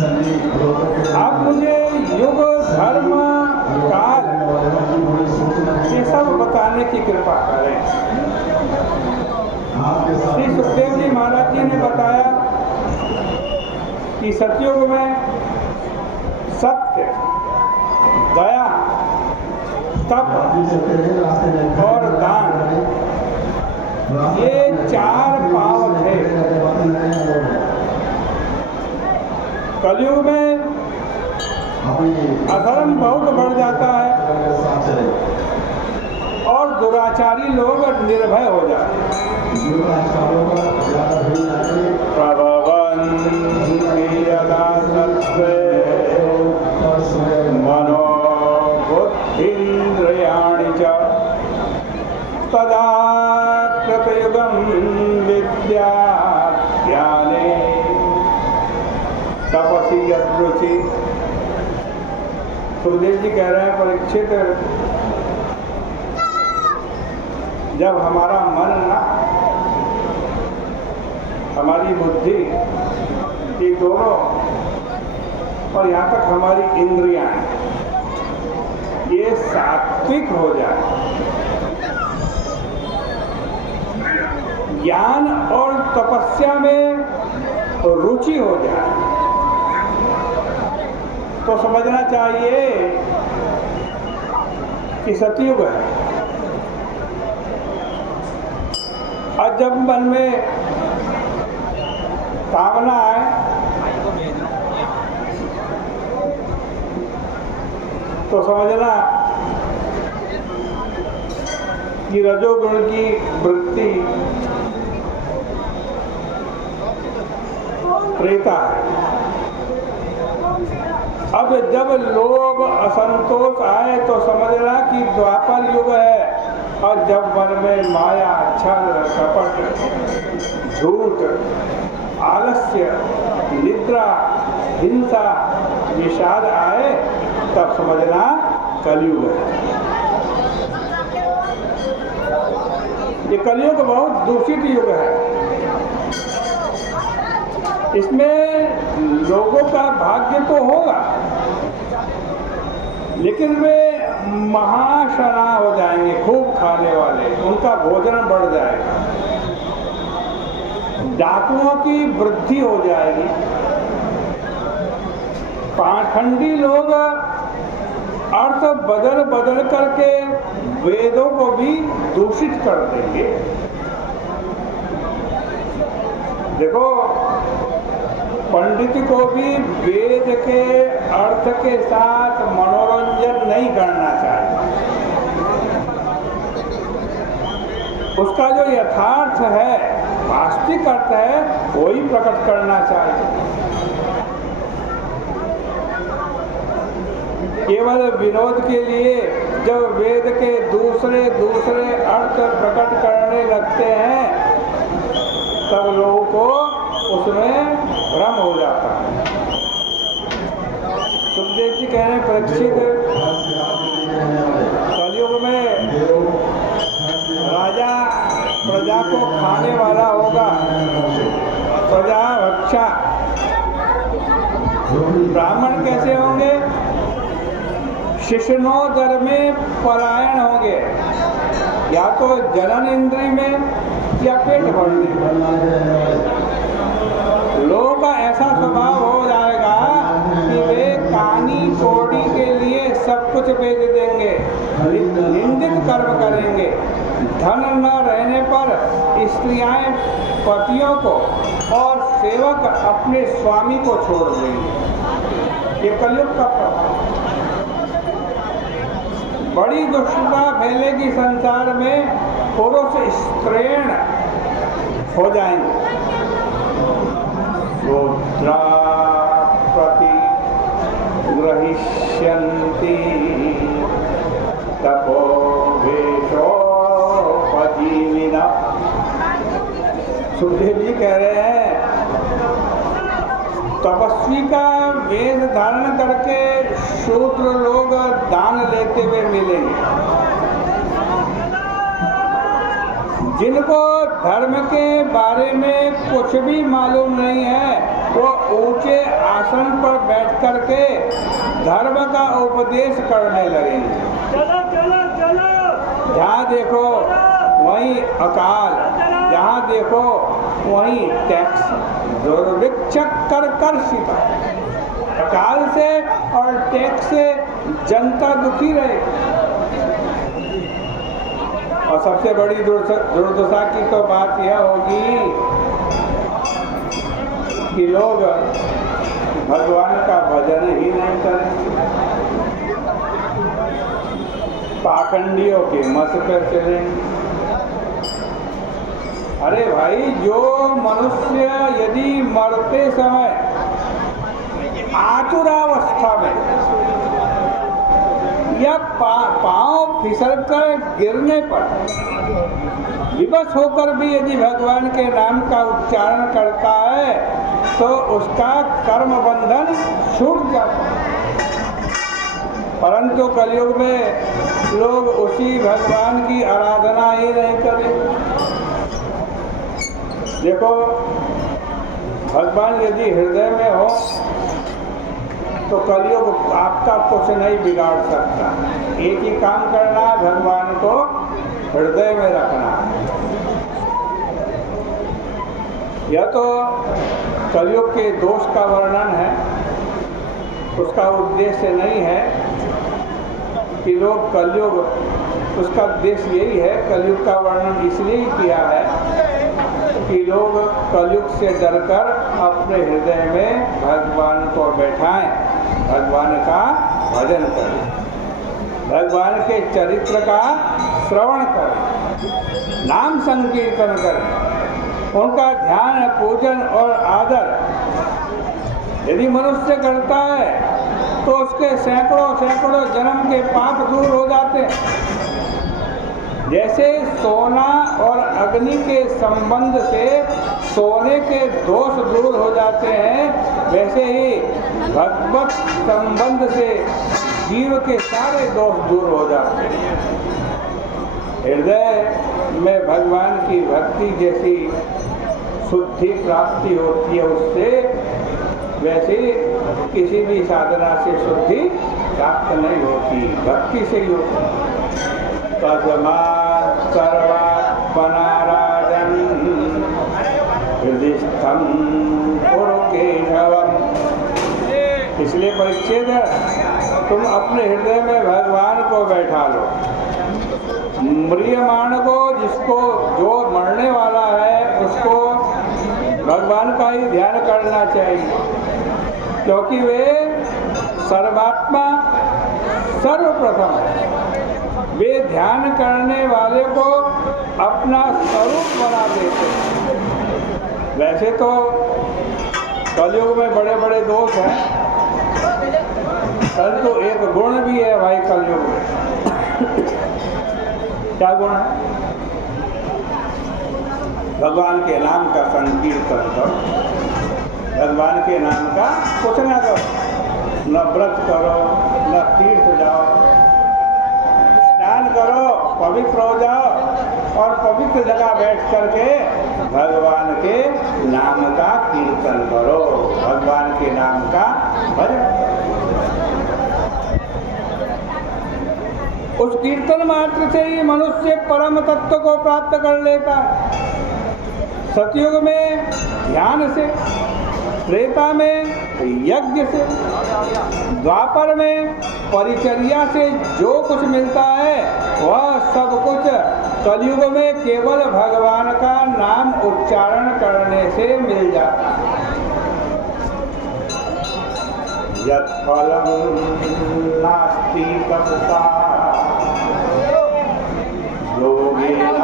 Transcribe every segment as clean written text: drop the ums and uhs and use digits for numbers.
आप मुझे युग धर्म काल ये सब बताने की कृपा करें। श्री सुखदेव जी महाराज जी ने बताया कि सतयुग में सत्य, दया, तप और दान ये चार पांव थे। कलयुग में अधर्म बहुत बढ़ जाता है और दुराचारी लोग निर्भय हो जाते हैं। प्रभवन्ति यदा सत्त्वे मनो बुद्धिन्द्रियाणि च तदा कृतयुगं विद्याज्ञाने तपसि यद्रुचि। सुखदेव जी कह रहे हैं, परीक्षित, जब हमारा मन ना, हमारी बुद्धि, ये दोनों और यहाँ तक हमारी इंद्रियां ये सात्विक हो जाए, ज्ञान और तपस्या में रुचि हो जाए, तो समझना चाहिए कि सतयुग है। और जब मन में कामना आए तो समझना कि रजोगुण की वृत्ति प्रेता है। अब जब लोभ असंतोष आए तो समझना कि द्वापर युग है। और जब मन में माया, छल, कपट, झूठ, आलस्य, निद्रा, हिंसा, विषाद आए तब समझना कलयुग है। ये कलयुग बहुत दूषित युग है। इसमें लोगों का भाग्य तो होगा, लेकिन वे महाशना हो जाएंगे, खूब खाने वाले, उनका भोजन बढ़ जाएगा, डाकुओं की वृद्धि हो जाएगी, पाखंडी लोग अर्थ बदल बदल करके वेदों को भी दूषित कर देंगे। देखो, पंडित को भी वेद के अर्थ के साथ मनोरंजन नहीं करना चाहिए। उसका जो यथार्थ है, वास्तविक अर्थ है, वही प्रकट करना चाहिए। केवल विनोद के लिए जब वेद के दूसरे दूसरे अर्थ प्रकट करने लगते हैं तब लोगों को उसमें भ्रम हो जाता है। सुखदेव जी कह रहे हैं, परीक्षित, कलयुग में राजा प्रजा को खाने वाला होगा, प्रजा भक्षा। ब्राह्मण कैसे होंगे? शिशुनोदर में पलायन होंगे, या तो जनन इंद्री में या पेट भरने में। लोगों का ऐसा स्वभाव हो जाएगा कि वे कानी कोड़ी के लिए सब कुछ बेच देंगे, निंदित कर्म करेंगे। धन न रहने पर स्त्रियां पतियों को और सेवक अपने स्वामी को छोड़ देंगे। ये कलयुग का प्रभाव। बड़ी दुष्टता फैलेगी संसार में, पुरुष स्त्रीण हो जाएंगे। शूद्रा प्रति ग्रहिष्यन्ति तपो वेशोपजीविना। सुखदेव जी कह रहे हैं, तपस्वी का वेश धारण करके शूद्र लोग दान लेते हुए मिलेंगे। जिनको धर्म के बारे में कुछ भी मालूम नहीं है, वो ऊंचे आसन पर बैठ कर के धर्म का उपदेश करने लगेंगे। चलो चलो चलो, जहाँ देखो वहीं अकाल, जहाँ देखो वहीं टैक्स, दुर्भिक्षक कर कर्षिता। अकाल से और टैक्स से जनता दुखी रहे। और सबसे बड़ी दुर्दशा की तो बात यह होगी कि लोग भगवान का भजन ही नहीं करेंगे, पाखंडियों के मत पर चलेंगे। अरे भाई, जो मनुष्य यदि मरते समय आतुरावस्था में या पांव फिसल कर गिरने पर विवश होकर भी यदि भगवान के नाम का उच्चारण करता है तो उसका कर्म बंधन छूट जाता है। परंतु कलयुग में लोग उसी भगवान की आराधना ही नहीं करें। देखो, भगवान यदि हृदय में हो तो कलयुग आपका कुछ नहीं बिगाड़ सकता। एक ही काम करना है, भगवान को हृदय में रखना। यह तो कलयुग के दोष का वर्णन है, उसका उद्देश्य नहीं है कि लोग कलयुग, उसका उद्देश्य यही है, कलयुग का वर्णन इसलिए ही किया है कि लोग कलयुग से डरकर अपने हृदय में भगवान को बैठाएं, भगवान का भजन करें, भगवान के चरित्र का श्रवण करें, नाम संकीर्तन करें, उनका ध्यान, पूजन और आदर यदि मनुष्य करता है तो उसके सैकड़ों सैकड़ों जन्म के पाप दूर हो जाते हैं। जैसे सोना और अग्नि के संबंध से सोने के दोष दूर हो जाते हैं, वैसे ही भगवत संबंध से जीव के सारे दोष दूर हो जाते हैं। हृदय में भगवान की भक्ति जैसी शुद्धि प्राप्ति होती है उससे, वैसे किसी भी साधना से शुद्धि प्राप्त नहीं होती, भक्ति से ही होती। तस्मात् सर्वात्मनाराजन् हृदिस्थं कुरु केशवम्। इसलिए परीक्षित, तुम अपने हृदय में भगवान को बैठा लो। म्रियमाण को, जिसको जो मरने वाला है उसको भगवान का ही ध्यान करना चाहिए, क्योंकि वे सर्वात्मा सर्वप्रथम है। वे ध्यान करने वाले को अपना स्वरूप बना देते हैं। वैसे तो कलयुग में बड़े बड़े दोष हैं, परंतु एक गुण भी है भाई कलयुग में। क्या गुण है? भगवान के नाम का संकीर्तन करो, भगवान के नाम का कुछ न करो, न व्रत करो, न तीर्थ जाओ, स्नान करो, पवित्र हो जाओ और पवित्र जगह बैठ करके भगवान के नाम का कीर्तन करो, भगवान के नाम का भजन करो। उस कीर्तन मात्र से ही मनुष्य परम तत्व को प्राप्त कर लेता है। सतयुग में ध्यान से, त्रेता में यज्ञ से, द्वापर में परिचर्या से जो कुछ मिलता है वह सब कुछ कलयुग में केवल भगवान का नाम उच्चारण करने से मिल जाता है। यत् फलं नास्ति तपसा योगेन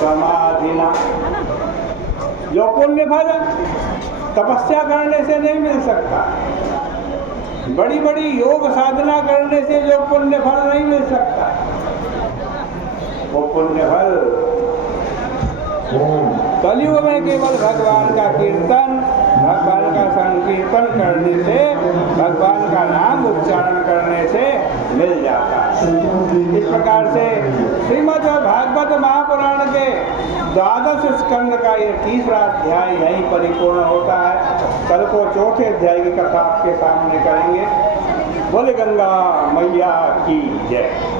समाधिना। जो पुण्य फल तपस्या करने से नहीं मिल सकता, बड़ी बड़ी योग साधना करने से जो पुण्य फल नहीं मिल सकता, वो पुण्य फल कलयुग में केवल भगवान का कीर्तन, भगवान का संकीर्तन करने से, भगवान का नाम उच्चारण करने से मिल जाता है। इस प्रकार से श्रीमद् भागवत महापुराण के 12 स्कंद का ये तीसरा अध्याय यहीं परिपूर्ण होता है। कल को चौथे अध्याय की कथा आपके सामने करेंगे। बोले गंगा मैया की जय।